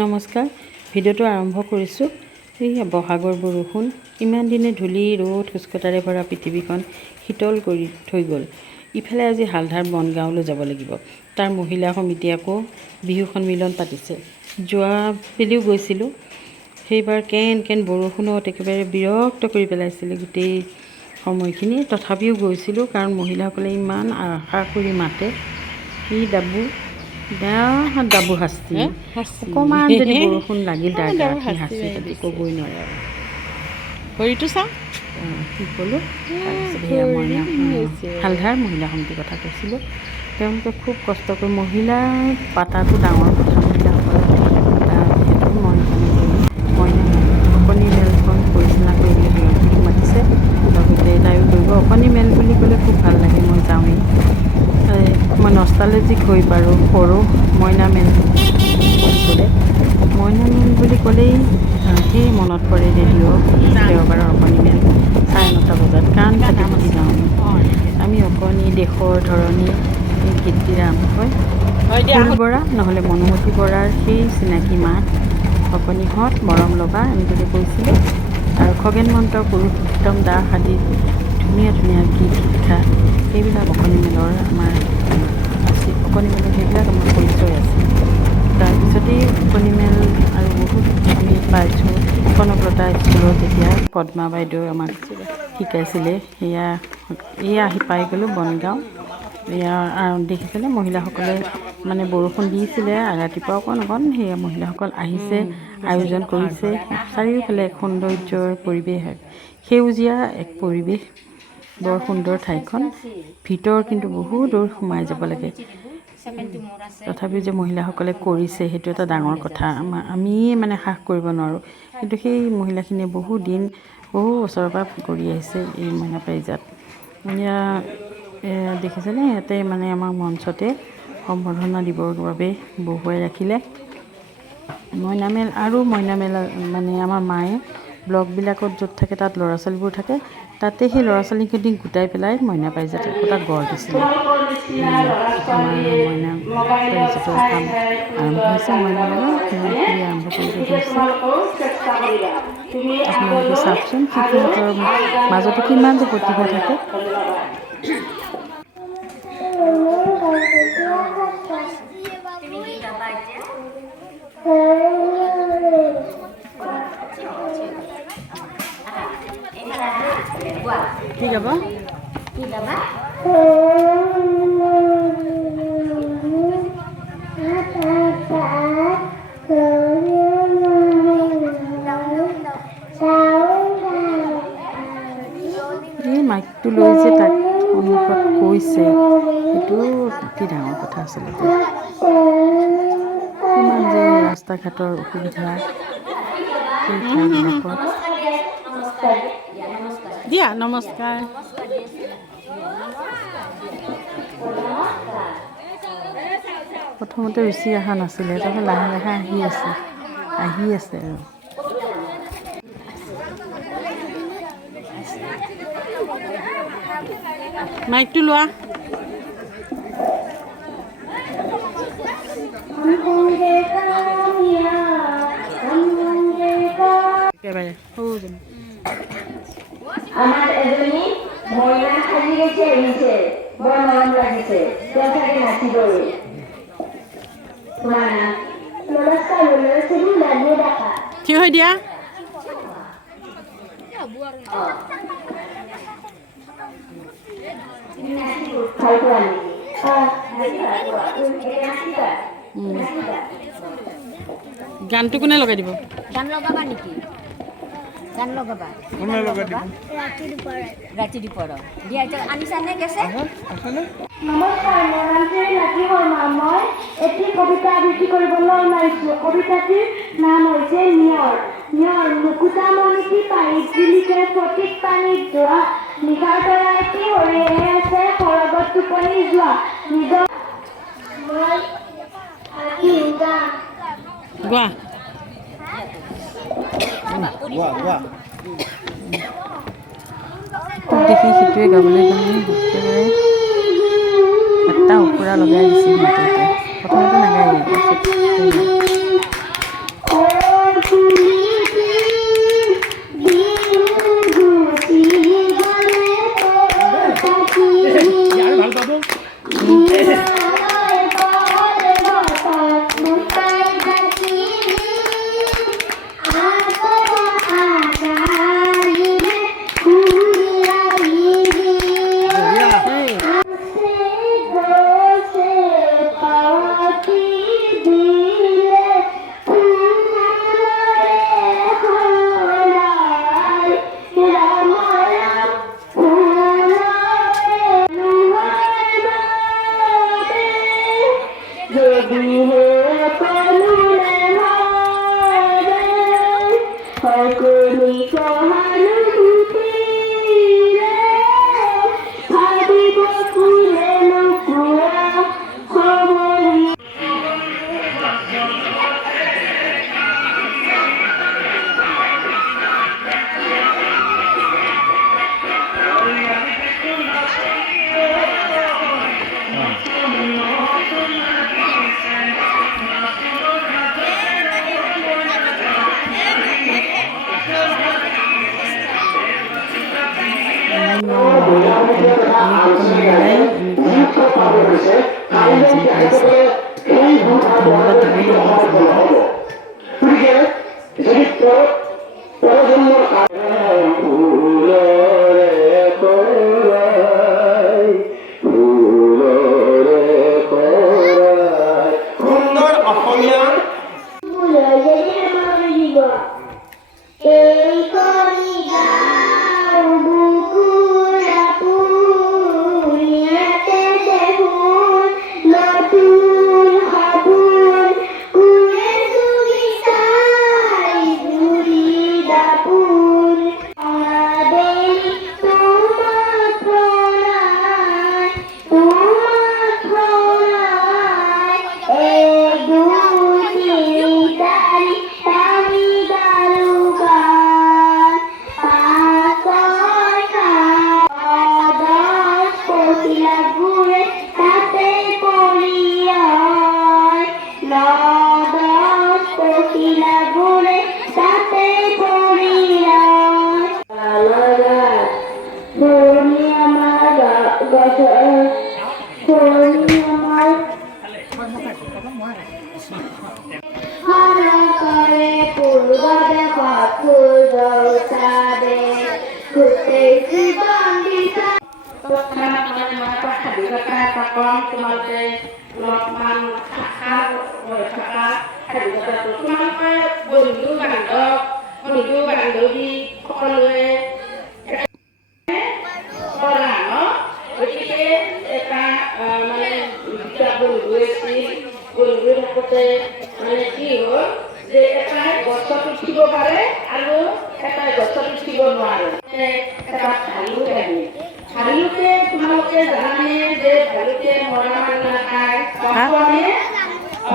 নমস্কাৰ, ভিডিঅ'টো আৰম্ভ কৰিছোঁ। এই বহাগৰ বৰষুণ, ইমান দিনে ধূলি ৰ'দ খোজকটাৰে ভৰা পৃথিৱীখন শীতল কৰি থৈ গ'ল। ইফালে আজি হালধাৰ বনগাঁৱলৈ যাব লাগিব। তাৰ মহিলা সমিতি আকৌ বিহু সন্মিলন পাতিছে। যোৱাবেলিও গৈছিলোঁ, সেইবাৰ কেন বৰষুণত একেবাৰে বিৰক্ত কৰি পেলাইছিলে গোটেই সময়খিনি। তথাপিও গৈছিলোঁ, কাৰণ মহিলাসকলে ইমান আশা কৰি মাতে। কি ডাবু শাস্তি, অকণমান যদি বৰষুণ লাগিল তাৰ গাত সি শাস্তি পাতি ক'বই নোৱাৰে আৰু। ভৰিটো চাওঁ কি ক'লোঁ, তাৰপিছত সেয়া মই হালধাৰ মহিলা সমিতিৰ কথা কৈছিলোঁ। তেওঁলোকে খুব কষ্ট কৰি মহিলাই পাতাটো ডাঙৰ কথা। মহিলাসকলে যিহেতু অকণি মেলখন পৰিচালনা কৰিবলৈ বিৰতিক মাতিছে, লগতে তাইও কৰিব। অকণি মেল বুলি ক'লে খুব ভাল লাগে, মই যাওঁৱেই। মই নষ্টালজিক হৈ পাৰোঁ সৰু মইনা মেল বুলি ক'লেই সেই মনত পৰে ৰেডিঅ' দেওবাৰৰ অকণি মেল 9:30 বজাত গান পাতি পাতি যাওঁ। আমি অকণি দেশৰ ধৰণী এই গীতটি আৰম্ভ হয় ফুল বৰা নহ'লে মনোমতী বৰাৰ সেই চিনাকি মাত, অকণিহঁত মৰম ল'বা এনেকৈ কৈছিলোঁ। আৰু খগেন মহন্ত, পুৰুষোত্তম দাস আদি ধুনীয়া ধুনীয়া গীত শিক্ষা, সেইবিলাক অকণি মেলৰ আমাৰ আছিল। অকণি মেলৰ সেইবিলাক আমাৰ পৰিচয় আছে। তাৰপিছতেই অকণি মেল আৰু বহুত আমি পাইছোঁ। কনকলতা স্কুলত যেতিয়া পদ্মা বাইদেউ আমাক শিকাইছিলে, এয়া আহি পাই গ'লোঁ বনগাঁও। এয়া দেখিছিলে মহিলাসকলে মানে বৰষুণ দিছিলে ৰাতিপুৱা অকণ সেয়া মহিলাসকল আহিছে, আয়োজন কৰিছে। চাৰিওফালে এক সৌন্দৰ্যৰ পৰিৱেশ, সেউজীয়া এক পৰিৱেশ, বৰ সুন্দৰ ঠাইখন। ভিতৰ কিন্তু বহুত দূৰ সোমাই যাব লাগে। তথাপিও যে মহিলাসকলে কৰিছে সেইটো এটা ডাঙৰ কথা। আমিয়ে মানে সাহ কৰিব নোৱাৰোঁ, কিন্তু সেই মহিলাখিনিয়ে বহু বছৰৰ পৰা কৰি আহিছে এই মইনা পাৰিজাত। এয়া দেখিছেনে, ইয়াতে মানে আমাৰ মঞ্চতে সম্বৰ্ধনা দিবৰ বাবে বহুৱাই ৰাখিলে। মইনামেল মানে আমাৰ মায়ে ব্লগবিলাকত য'ত থাকে তাত ল'ৰা ছোৱালীবোৰ থাকে, তাতে সেই ল'ৰা ছোৱালীখিনি গোটাই পেলাই মইনা পাৰিজাত একোটা গঢ় দিছিলে। আমাৰ মইনা পাৰিজাতৰ কাম আৰম্ভ হৈছে। মইনা মেলৰ সিমানখিনি আৰম্ভ কৰিব ধৰিছে। আপোনালোকে চাওকচোন শিশুহঁতৰ মাজতো কিমান যে প্ৰতিভা থাকে। কি গাব? এই মাইকটো লৈ যে তাক সন্মুখত কৈছে, সেইটো অতি ডাঙৰ কথা আচলতে। কিমান যে ৰাস্তা ঘাটৰ অসুবিধা সেই ঠাইবিলাকত। দিয়া নমস্কাৰ। প্ৰথমতে ৰুচি অহা নাছিলে, তাৰপৰা লাহে লাহে আহি আছে আৰু। মাইকটো লোৱা। একেবাৰে সৰুজনী আমাৰ এজনী মহিলা সাজি গৈছে, আহিছে, বৰ মৰম লাগিছে। তেওঁ চাগে নাচিবই। তোমাৰ নাম? নমস্কাৰ, লাগিয়ে দেখা। থিয় হৈ দিয়া। ভাল পোৱা নেকি? গানটো কোনে লগাই দিব? গান লগাবা নেকি? গান লগাবা? ৰাতি দুপৰ দিয়া। এতিয়া আনিছানে কেছে? নমস্কাৰ, মোৰ নাম লাগিব। মই এটি কবিতা আবৃত্তি কৰিবলৈ ওলাইছোঁ। কবিতাটিৰ নাম হৈছে নিয়ৰ। মুকুতা মণিটি পানীত জিলিকে, সঠিক পানীত যোৱা, নিশাৰ তৰা এটি হৰিণে আছে, সৰগত টোপনি যোৱা। নিজৰ মই গোৱা। দেখি সিটোৱে গাবলৈ কাৰণে একেবাৰে এটা ওপৰা লগাই দিছে সিহঁতে। এতিয়া প্ৰথমতে নাগায়, ধন্যবাদ সুন্দৰ অসমীয়া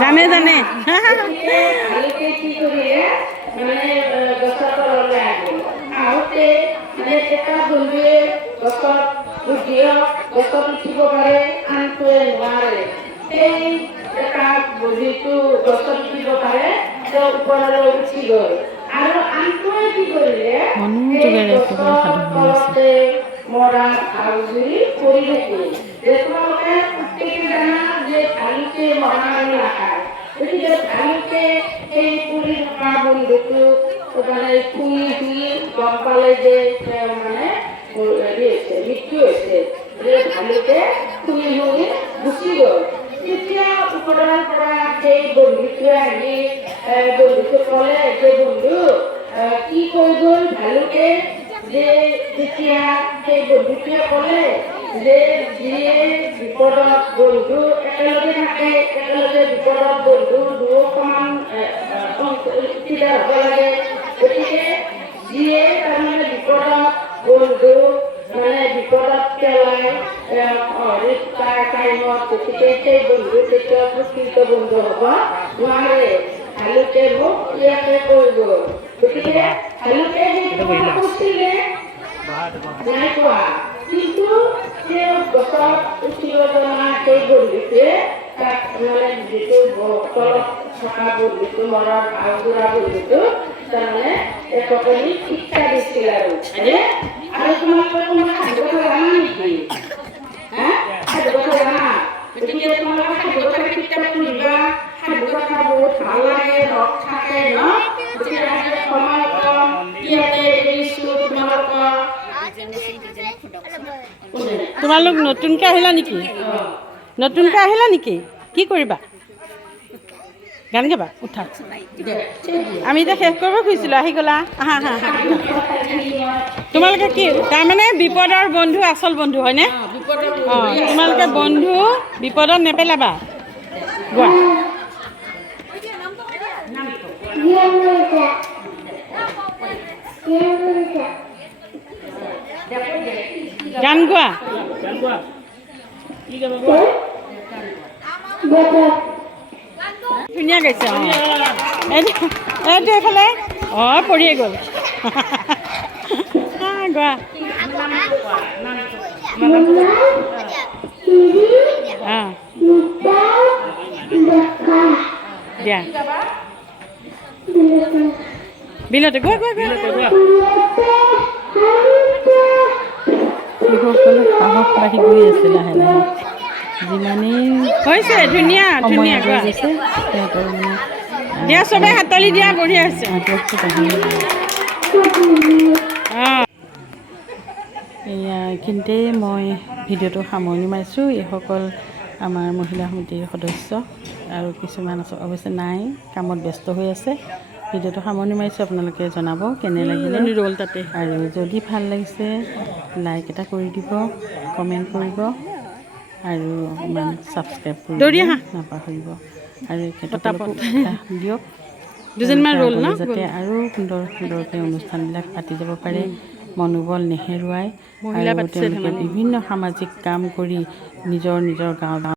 জানে জানে তোমালোক নতুনকৈ আহিলা নেকি? নতুনকৈ আহিলা নেকি? কি কৰিবা? গান গাবা? উঠা। আমি এতিয়া শেষ কৰিব খুজিছিলোঁ, আহি গ'লা। আহা আহা আহা। তোমালোকে কি তাৰমানে বিপদৰ বন্ধু আচল বন্ধু হয়নে? অঁ, তোমালোকে বন্ধু বিপদত নেপেলাবা। গোৱা। গান গোৱা। ধুনীয়া ধুনীয়া গাইছে অঁ এইটো এইফালে অঁ পৰিয়ে গ'ল গোৱা অঁ দিয়া বিলতে গোৱা শিশুসকলে সাহস বাঢ়ি গৈ আছে লাহে লাহে যিমানেই হৈছে ধুনীয়া ধুনীয়া গোৱা গৈছে সিহঁতৰ মানে দিয়া চবে হাততালি দিয়া বঢ়িয়া হৈছে অঁ এয়া এইখিনিতে মই ভিডিঅ'টো সামৰণি মাৰিছোঁ এইসকল আমাৰ মহিলা সমিতিৰ সদস্য আৰু কিছুমান অৱশ্যে নাই কামত ব্যস্ত হৈ আছে ভিডিঅ'টো সামৰণি মাৰিছোঁ আপোনালোকে জনাব কেনে লাগিলে ৰ'ল তাতে আৰু যদি ভাল লাগিছে লাইক এটা কৰি দিব কমেণ্ট কৰিব আৰু অকণমান ছাবস্ক্ৰাইব কৰিব নাপাহৰিব আৰু এখেতসকলকো উৎসাহ দিয়ক দুজনমান ৰ'ল ন যাতে আৰু সুন্দৰকৈ অনুষ্ঠানবিলাক পাতি যাব পাৰে মনোবল নেহেৰুৱাই আৰু তেওঁলোকে বিভিন্ন সামাজিক কাম কৰি নিজৰ গাঁও